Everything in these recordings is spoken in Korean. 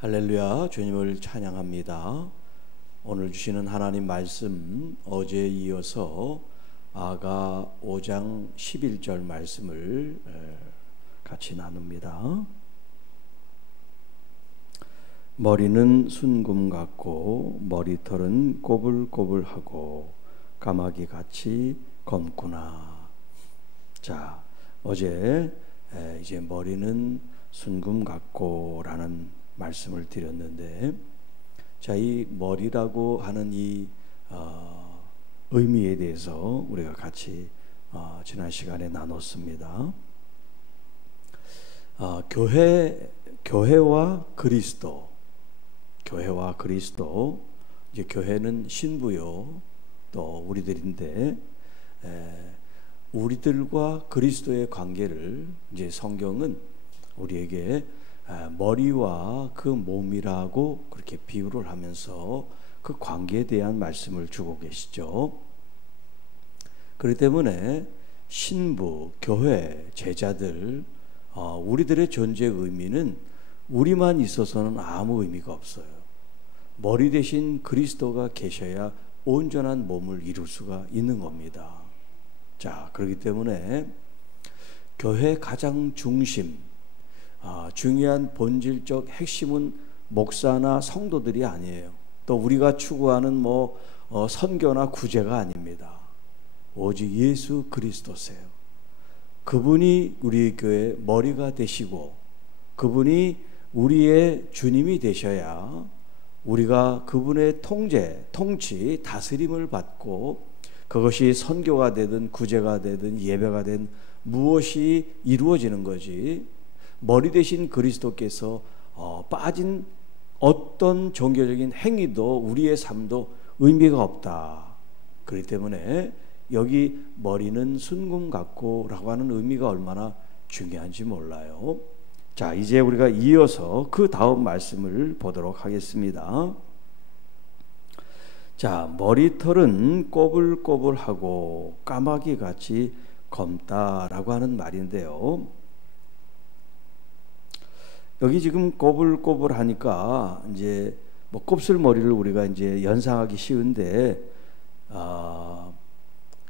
할렐루야, 주님을 찬양합니다. 오늘 주시는 하나님 말씀, 어제에 이어서 아가 5장 11절 말씀을 같이 나눕니다. 머리는 순금 같고 머리털은 꼬불꼬불하고 까마귀같이 검구나. 자, 어제 이제 머리는 순금 같고 라는 말씀을 드렸는데, 자, 이 머리라고 하는 이 의미에 대해서 우리가 같이 지난 시간에 나눴습니다. 교회와 그리스도, 이제 교회는 신부요 또 우리들인데, 우리들과 그리스도의 관계를 이제 성경은 우리에게 머리와 그 몸이라고 그렇게 비유를 하면서 그 관계에 대한 말씀을 주고 계시죠. 그렇기 때문에 신부, 교회, 제자들, 우리들의 존재의 의미는 우리만 있어서는 아무 의미가 없어요. 머리 대신 그리스도가 계셔야 온전한 몸을 이룰 수가 있는 겁니다. 자, 그렇기 때문에 교회 가장 중요한 본질적 핵심은 목사나 성도들이 아니에요. 또 우리가 추구하는 선교나 구제가 아닙니다. 오직 예수 그리스도세요. 그분이 우리 교회의 머리가 되시고, 그분이 우리의 주님이 되셔야 우리가 그분의 통치, 다스림을 받고, 그것이 선교가 되든 구제가 되든 예배가 되든 무엇이 이루어지는 거지, 머리 대신 그리스도께서 빠진 어떤 종교적인 행위도 우리의 삶도 의미가 없다. 그렇기 때문에 여기 머리는 순금 같고 라고 하는 의미가 얼마나 중요한지 몰라요. 자, 이제 우리가 이어서 그 다음 말씀을 보도록 하겠습니다. 자, 머리털은 꼬불꼬불하고 까마귀같이 검다라고 하는 말인데요, 여기 지금 꼬불꼬불하니까 이제 곱슬머리를 우리가 이제 연상하기 쉬운데,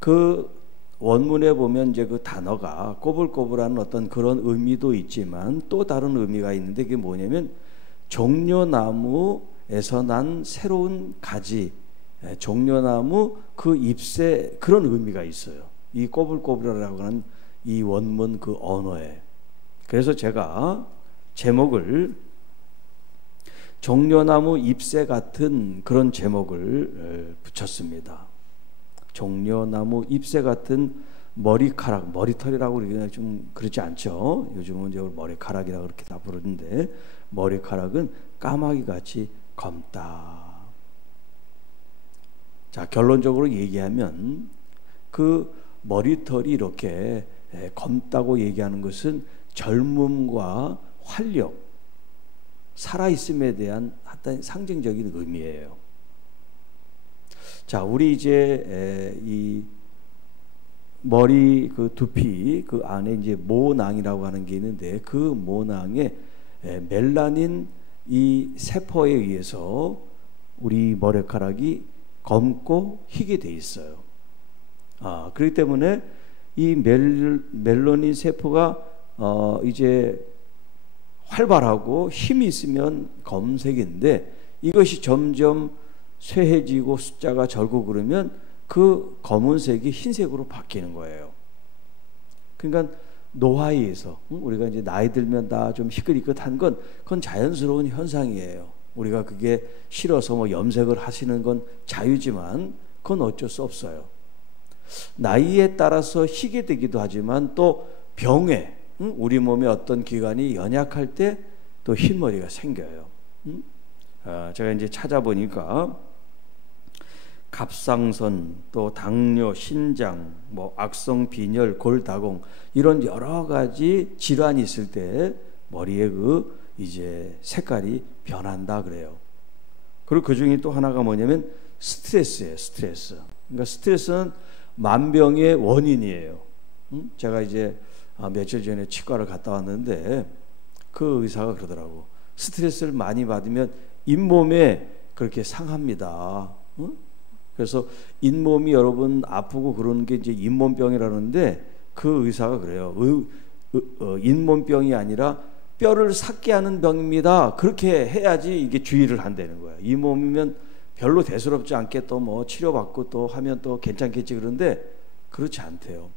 그 원문에 보면 이제 그 단어가 꼬불꼬불한 어떤 그런 의미도 있지만 또 다른 의미가 있는데, 그게 뭐냐면 종려나무에서 난 새로운 가지, 종려나무 그 잎새, 그런 의미가 있어요. 이 꼬불꼬불이라고 하는 이 원문 그 언어에. 그래서 제가 제목을 종려나무 잎새 같은 그런 제목을 붙였습니다. 종려나무 잎새 같은 머리카락, 머리털이라고 그러기는 좀 그렇지 않죠. 요즘은 이제 머리카락이라고 그렇게 다 부르는데, 머리카락은 까마귀같이 검다. 자, 결론적으로 얘기하면 그 머리털이 이렇게 검다고 얘기하는 것은 젊음과 활력, 살아있음에 대한 어떤 상징적인 의미예요. 자, 우리 이제 이 머리 그 두피 그 안에 이제 모낭이라고 하는 게 있는데, 그 모낭에 멜라닌 이 세포에 의해서 우리 머리카락이 검고 희게 돼 있어요. 그렇기 때문에 이 멜라닌 세포가 이제 활발하고 힘이 있으면 검색인데, 이것이 점점 쇠해지고 숫자가 적고 그러면 그 검은색이 흰색으로 바뀌는 거예요. 그러니까 노화에서 우리가 이제 나이 들면 다 좀 희끗희끗한 건 그건 자연스러운 현상이에요. 우리가 그게 싫어서 염색을 하시는 건 자유지만 그건 어쩔 수 없어요. 나이에 따라서 희게 되기도 하지만 또 병에, 우리 몸의 어떤 기관이 연약할 때 또 흰머리가 생겨요. 제가 이제 찾아보니까 갑상선, 또 당뇨, 신장, 악성 빈혈, 골다공, 이런 여러 가지 질환이 있을 때 머리에 그 이제 색깔이 변한다 그래요. 그리고 그 중에 또 하나가 뭐냐면 스트레스예요. 스트레스. 그러니까 스트레스는 만병의 원인이에요. 제가 이제 며칠 전에 치과를 갔다 왔는데 그 의사가 그러더라고. 스트레스를 많이 받으면 잇몸에 그렇게 상합니다. 그래서 잇몸이 여러분 아프고 그러는 게 이제 잇몸병이라는데 그 의사가 그래요. 잇몸병이 아니라 뼈를 삭게 하는 병입니다. 그렇게 해야지 이게 주의를 한다는 거예요. 잇몸이면 별로 대수롭지 않게 또 뭐 치료받고 또 하면 또 괜찮겠지 그런데 그렇지 않대요.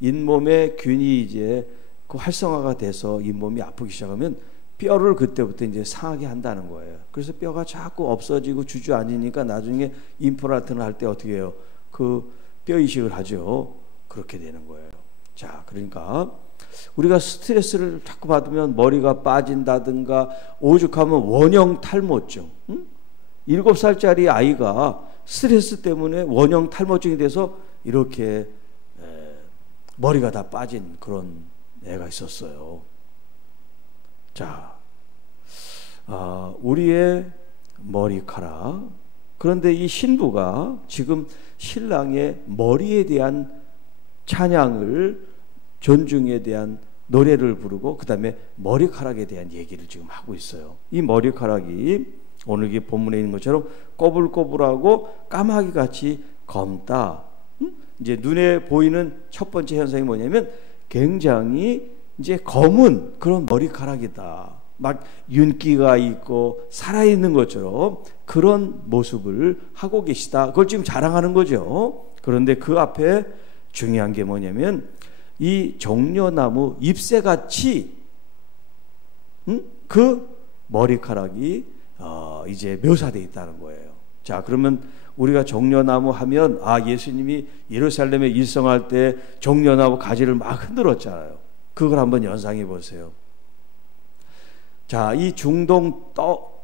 잇몸의 균이 이제 그 활성화가 돼서 잇몸이 아프기 시작하면 뼈를 그때부터 이제 상하게 한다는 거예요. 그래서 뼈가 자꾸 없어지고 주저앉으니까 나중에 임플란트를 할 때 어떻게 해요? 그 뼈 이식을 하죠. 그렇게 되는 거예요. 자, 그러니까 우리가 스트레스를 자꾸 받으면 머리가 빠진다든가 오죽하면 원형 탈모증. 7살짜리 아이가 스트레스 때문에 원형 탈모증이 돼서 이렇게 머리가 다 빠진 그런 애가 있었어요. 자, 우리의 머리카락. 그런데 이 신부가 지금 신랑의 머리에 대한 찬양을, 존중에 대한 노래를 부르고 그 다음에 머리카락에 대한 얘기를 지금 하고 있어요. 이 머리카락이 오늘 이 본문에 있는 것처럼 꼬불꼬불하고 까마귀같이 검다. 이제 눈에 보이는 첫 번째 현상이 뭐냐면 굉장히 이제 검은 그런 머리카락이다. 막 윤기가 있고 살아있는 것처럼 그런 모습을 하고 계시다. 그걸 지금 자랑하는 거죠. 그런데 그 앞에 중요한 게 뭐냐면 이 종려나무 잎새같이 그 머리카락이 이제 묘사되어 있다는 거예요. 자, 그러면 우리가 종려나무 하면 예수님이 예루살렘에 일성할 때 종려나무 가지를 막 흔들었잖아요. 그걸 한번 연상해 보세요. 자, 이 중동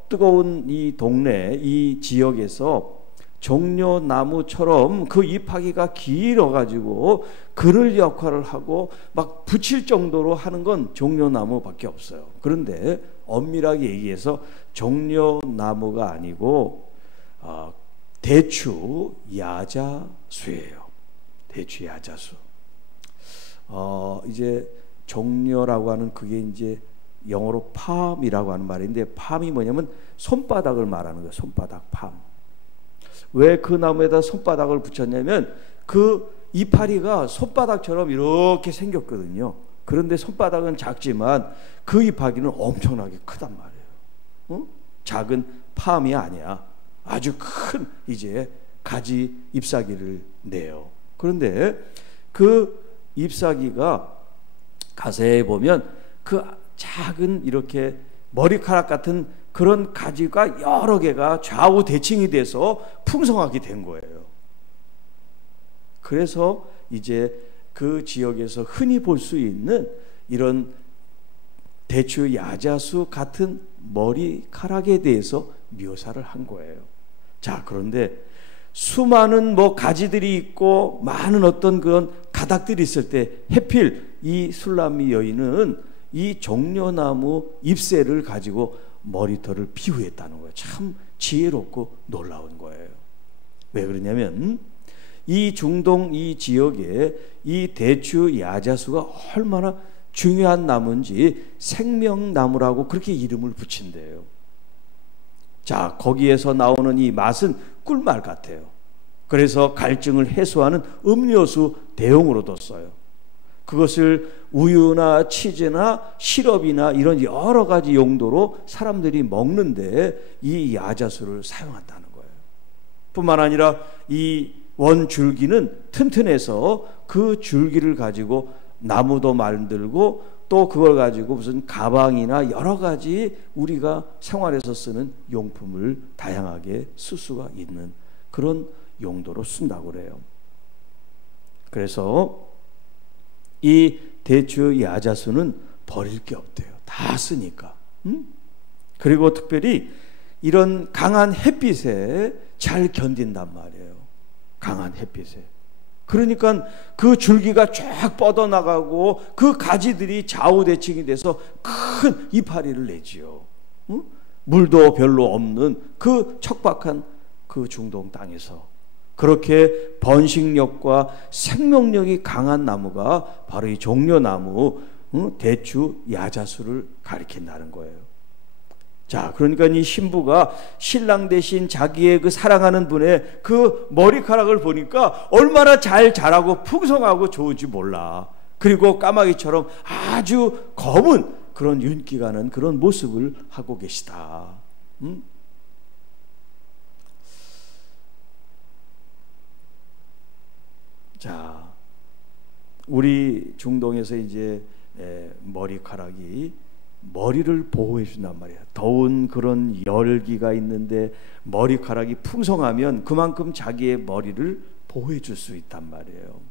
뜨거운 이 동네, 이 지역에서 종려나무처럼 그 잎하기가 길어가지고 그늘 역할을 하고 막 붙일 정도로 하는 건 종려나무밖에 없어요. 그런데 엄밀하게 얘기해서 종려나무가 아니고 대추 야자수예요. 대추 야자수. 이제 종려라고 하는 그게 이제 영어로 팜이라고 하는 말인데 팜이 뭐냐면 손바닥을 말하는 거예요. 손바닥 팜. 왜 그 나무에다 손바닥을 붙였냐면 그 이파리가 손바닥처럼 이렇게 생겼거든요. 그런데 손바닥은 작지만 그 이파리는 엄청나게 크단 말이에요. 작은 팜이 아니야. 아주 큰 이제 가지 잎사귀를 내요. 그런데 그 잎사귀가 가세히 보면 그 작은 이렇게 머리카락 같은 그런 가지가 여러 개가 좌우 대칭이 돼서 풍성하게 된 거예요. 그래서 이제 그 지역에서 흔히 볼 수 있는 이런 대추 야자수 같은 머리카락에 대해서 묘사를 한 거예요. 자, 그런데 수많은 가지들이 있고 많은 어떤 그런 가닥들이 있을 때 해필 이 술람미 여인은 이 종려나무 잎새를 가지고 머리털을 비유했다는 거예요. 참 지혜롭고 놀라운 거예요. 왜 그러냐면 이 중동 이 지역에 이 대추 야자수가 얼마나 중요한 나무인지 생명나무라고 그렇게 이름을 붙인대요. 자, 거기에서 나오는 이 맛은 꿀맛 같아요. 그래서 갈증을 해소하는 음료수 대용으로 뒀어요. 그것을 우유나 치즈나 시럽이나 이런 여러 가지 용도로 사람들이 먹는데 이 야자수를 사용한다는 거예요. 뿐만 아니라 이 원줄기는 튼튼해서 그 줄기를 가지고 나무도 만들고 또 그걸 가지고 무슨 가방이나 여러 가지 우리가 생활에서 쓰는 용품을 다양하게 쓸 수가 있는 그런 용도로 쓴다고 그래요. 그래서 이 대추 야자수는 버릴 게 없대요. 다 쓰니까. 그리고 특별히 이런 강한 햇빛에 잘 견딘단 말이에요. 강한 햇빛에. 그러니까 그 줄기가 쫙 뻗어나가고 그 가지들이 좌우대칭이 돼서 큰 이파리를 내지요. 물도 별로 없는 그 척박한 그 중동 땅에서 그렇게 번식력과 생명력이 강한 나무가 바로 이 종려나무, 대추 야자수를 가리킨다는 거예요. 자, 그러니까 이 신부가 신랑 대신 자기의 그 사랑하는 분의 그 머리카락을 보니까 얼마나 잘 자라고 풍성하고 좋은지 몰라. 그리고 까마귀처럼 아주 검은 그런 윤기가 나는 그런 모습을 하고 계시다. 자, 우리 중동에서 이제 머리카락이 머리를 보호해 준단 말이야. 더운 그런 열기가 있는데 머리카락이 풍성하면 그만큼 자기의 머리를 보호해 줄 수 있단 말이에요.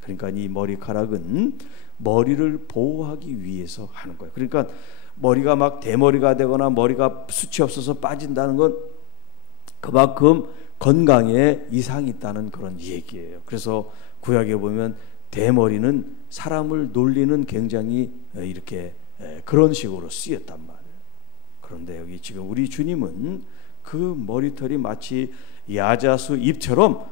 그러니까 이 머리카락은 머리를 보호하기 위해서 하는 거예요. 그러니까 머리가 막 대머리가 되거나 머리가 숱이 없어서 빠진다는 건 그만큼 건강에 이상이 있다는 그런 얘기예요. 그래서 구약에 보면 대머리는 사람을 놀리는 굉장히 이렇게 그런 식으로 쓰였단 말이에요. 그런데 여기 지금 우리 주님은 그 머리털이 마치 야자수 잎처럼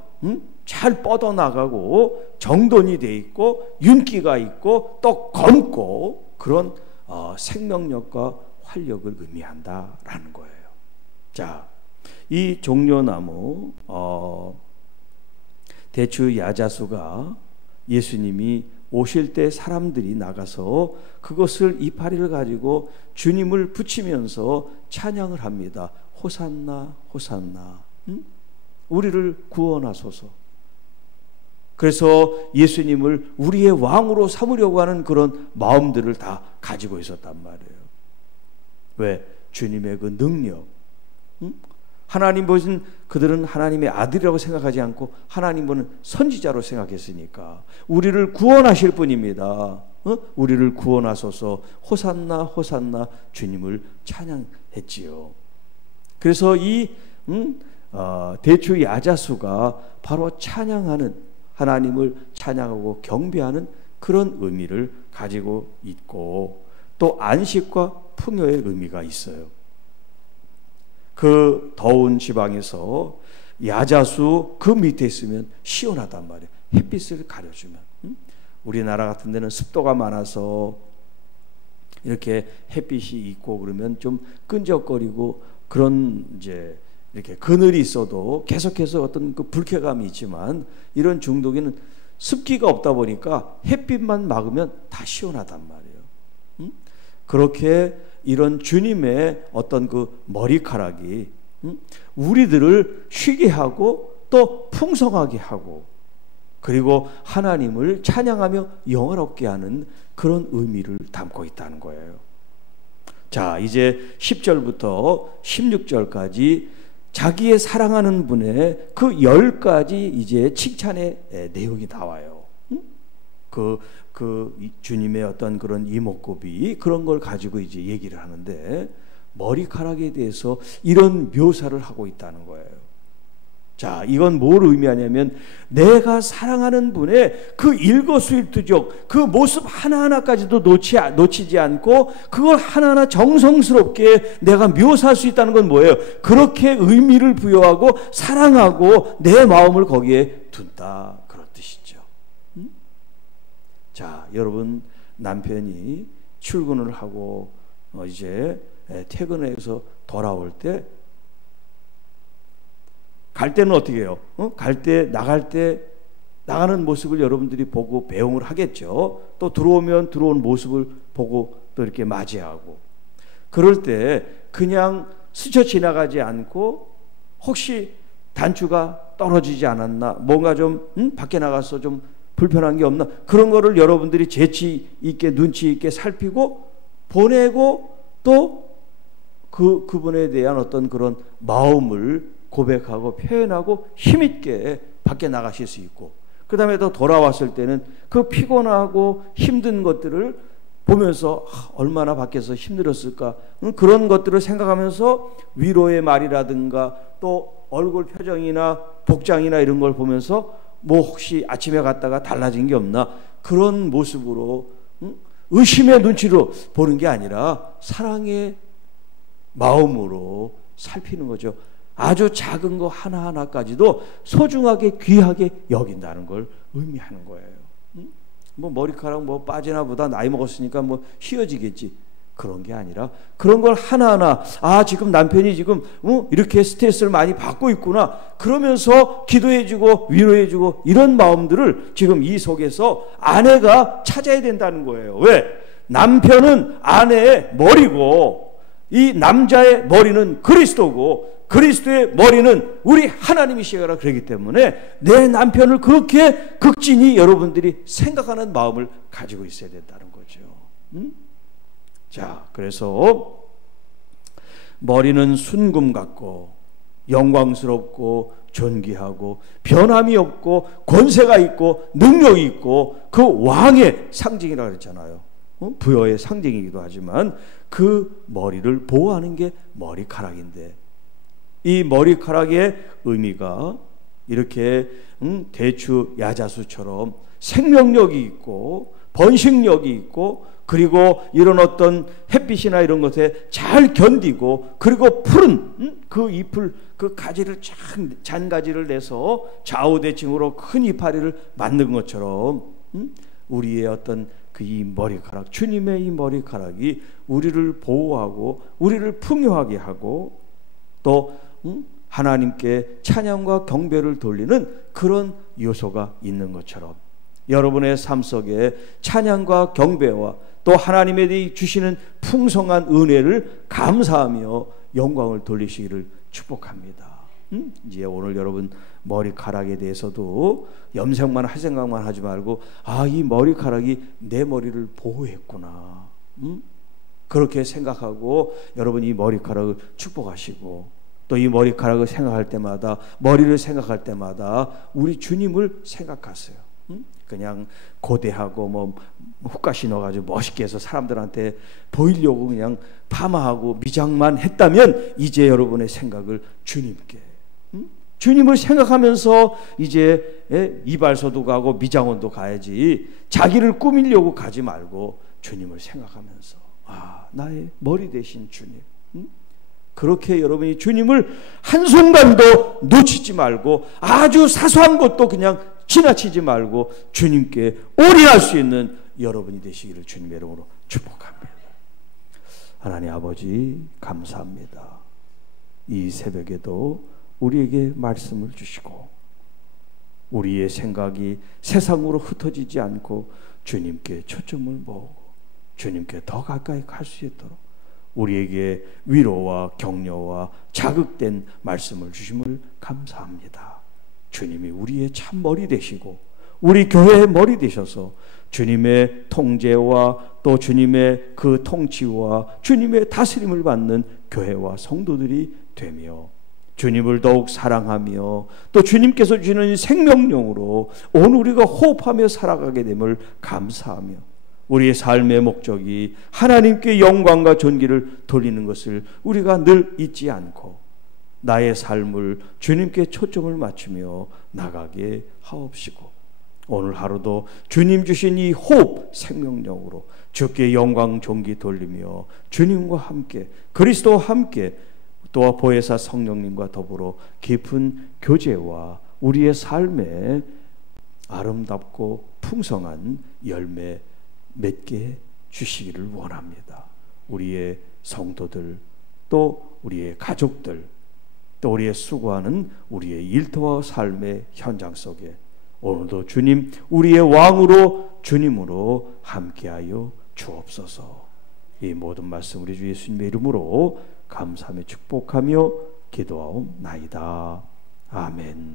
잘 뻗어나가고 정돈이 돼 있고 윤기가 있고 또 검고 그런 생명력과 활력을 의미한다라는 거예요. 자, 이 종려나무 대추 야자수가 예수님이 오실 때 사람들이 나가서 그것을 이파리를 가지고 주님을 붙이면서 찬양을 합니다. 호산나 호산나, 우리를 구원하소서. 그래서 예수님을 우리의 왕으로 삼으려고 하는 그런 마음들을 다 가지고 있었단 말이에요. 왜? 주님의 그 능력, 하나님 보신 그들은 하나님의 아들이라고 생각하지 않고 하나님은 선지자로 생각했으니까 우리를 구원하실 분입니다. 우리를 구원하소서. 호산나 호산나 주님을 찬양했지요. 그래서 이 대추 야자수가 바로 찬양하는, 하나님을 찬양하고 경배하는 그런 의미를 가지고 있고 또 안식과 풍요의 의미가 있어요. 그 더운 지방에서 야자수 그 밑에 있으면 시원하단 말이에요. 햇빛을 가려주면. 우리나라 같은 데는 습도가 많아서 이렇게 햇빛이 있고 그러면 좀 끈적거리고 그런 이제 이렇게 그늘이 있어도 계속해서 어떤 그 불쾌감이 있지만 이런 중동에는 습기가 없다 보니까 햇빛만 막으면 다 시원하단 말이에요. 그렇게 이런 주님의 어떤 그 머리카락이 우리들을 쉬게 하고 또 풍성하게 하고 그리고 하나님을 찬양하며 영화롭게 하는 그런 의미를 담고 있다는 거예요. 자, 이제 10절부터 16절까지 자기의 사랑하는 분의 그 10가지 이제 칭찬의 내용이 나와요. 그 주님의 어떤 그런 이목구비 그런 걸 가지고 이제 얘기를 하는데 머리카락에 대해서 이런 묘사를 하고 있다는 거예요. 자, 이건 뭘 의미하냐면 내가 사랑하는 분의 그 일거수일투족 그 모습 하나하나까지도 놓치지 않고 그걸 하나하나 정성스럽게 내가 묘사할 수 있다는 건 뭐예요? 그렇게 의미를 부여하고 사랑하고 내 마음을 거기에 둔다, 그런 뜻이죠. 자, 여러분 남편이 출근을 하고 이제 퇴근해서 돌아올 때 갈 때는 어떻게 해요? 나갈 때 나가는 모습을 여러분들이 보고 배웅을 하겠죠. 또 들어오면 들어온 모습을 보고 또 이렇게 맞이하고 그럴 때 그냥 스쳐 지나가지 않고 혹시 단추가 떨어지지 않았나, 뭔가 좀 밖에 나가서 좀 불편한 게 없나, 그런 거를 여러분들이 재치 있게 눈치 있게 살피고 보내고 또 그분에 대한 어떤 그런 마음을 고백하고 표현하고 힘있게 밖에 나가실 수 있고 그 다음에 또 돌아왔을 때는 그 피곤하고 힘든 것들을 보면서 얼마나 밖에서 힘들었을까 그런 것들을 생각하면서 위로의 말이라든가 또 얼굴 표정이나 복장이나 이런 걸 보면서 뭐 혹시 아침에 갔다가 달라진 게 없나 그런 모습으로 의심의 눈치로 보는 게 아니라 사랑의 마음으로 살피는 거죠. 아주 작은 거 하나하나까지도 소중하게 귀하게 여긴다는 걸 의미하는 거예요. 뭐 머리카락 뭐 빠지나 보다 나이 먹었으니까 뭐 휘어지겠지. 그런 게 아니라 그런 걸 하나하나 지금 남편이 지금 이렇게 스트레스를 많이 받고 있구나 그러면서 기도해주고 위로해주고 이런 마음들을 지금 이 속에서 아내가 찾아야 된다는 거예요. 왜? 남편은 아내의 머리고 이 남자의 머리는 그리스도고 그리스도의 머리는 우리 하나님이시라 그러기 때문에 내 남편을 그렇게 극진히 여러분들이 생각하는 마음을 가지고 있어야 된다는 거죠. 자, 그래서 머리는 순금 같고 영광스럽고 존귀하고 변함이 없고 권세가 있고 능력이 있고 그 왕의 상징이라고 그랬잖아요. 부여의 상징이기도 하지만 그 머리를 보호하는 게 머리카락인데 이 머리카락의 의미가 이렇게 대추 야자수처럼 생명력이 있고 번식력이 있고 그리고 이런 어떤 햇빛이나 이런 것에 잘 견디고 그리고 푸른 그 잎을 그 가지를 잔가지를 내서 좌우대칭으로 큰 이파리를 만든 것처럼 우리의 어떤 그 이 머리카락 주님의 이 머리카락이 우리를 보호하고 우리를 풍요하게 하고 또 하나님께 찬양과 경배를 돌리는 그런 요소가 있는 것처럼 여러분의 삶 속에 찬양과 경배와 또 하나님의 주시는 풍성한 은혜를 감사하며 영광을 돌리시기를 축복합니다. 이제 오늘 여러분 머리카락에 대해서도 염색만 할 생각만 하지 말고 이 머리카락이 내 머리를 보호했구나 그렇게 생각하고 여러분 이 머리카락을 축복하시고 또 이 머리카락을 생각할 때마다 머리를 생각할 때마다 우리 주님을 생각하세요. 그냥 고대하고 뭐 훅가시 넣어가지고 멋있게 해서 사람들한테 보이려고 그냥 파마하고 미장만 했다면 이제 여러분의 생각을 주님께 주님을 생각하면서 이제 이발소도 가고 미장원도 가야지 자기를 꾸미려고 가지 말고 주님을 생각하면서 나의 머리 되신 주님 그렇게 여러분이 주님을 한순간도 놓치지 말고 아주 사소한 것도 그냥 지나치지 말고 주님께 올인할 수 있는 여러분이 되시기를 주님의 이름으로 축복합니다. 하나님 아버지 감사합니다. 이 새벽에도 우리에게 말씀을 주시고 우리의 생각이 세상으로 흩어지지 않고 주님께 초점을 모으고 주님께 더 가까이 갈 수 있도록 우리에게 위로와 격려와 자극된 말씀을 주심을 감사합니다. 주님이 우리의 참 머리 되시고 우리 교회의 머리 되셔서 주님의 통제와 또 주님의 그 통치와 주님의 다스림을 받는 교회와 성도들이 되며 주님을 더욱 사랑하며 또 주님께서 주시는 생명력으로 오늘 우리가 호흡하며 살아가게 됨을 감사하며 우리의 삶의 목적이 하나님께 영광과 존귀를 돌리는 것을 우리가 늘 잊지 않고 나의 삶을 주님께 초점을 맞추며 나가게 하옵시고 오늘 하루도 주님 주신 이 호흡 생명력으로 주께 영광 존귀 돌리며 주님과 함께 그리스도와 함께 또 보혜사 성령님과 더불어 깊은 교제와 우리의 삶에 아름답고 풍성한 열매 맺게 주시기를 원합니다. 우리의 성도들 또 우리의 가족들 또 우리의 수고하는 우리의 일터와 삶의 현장 속에 오늘도 주님 우리의 왕으로 주님으로 함께하여 주옵소서. 이 모든 말씀 우리 주 예수님의 이름으로 감사하며 축복하며 기도하옵나이다. 아멘.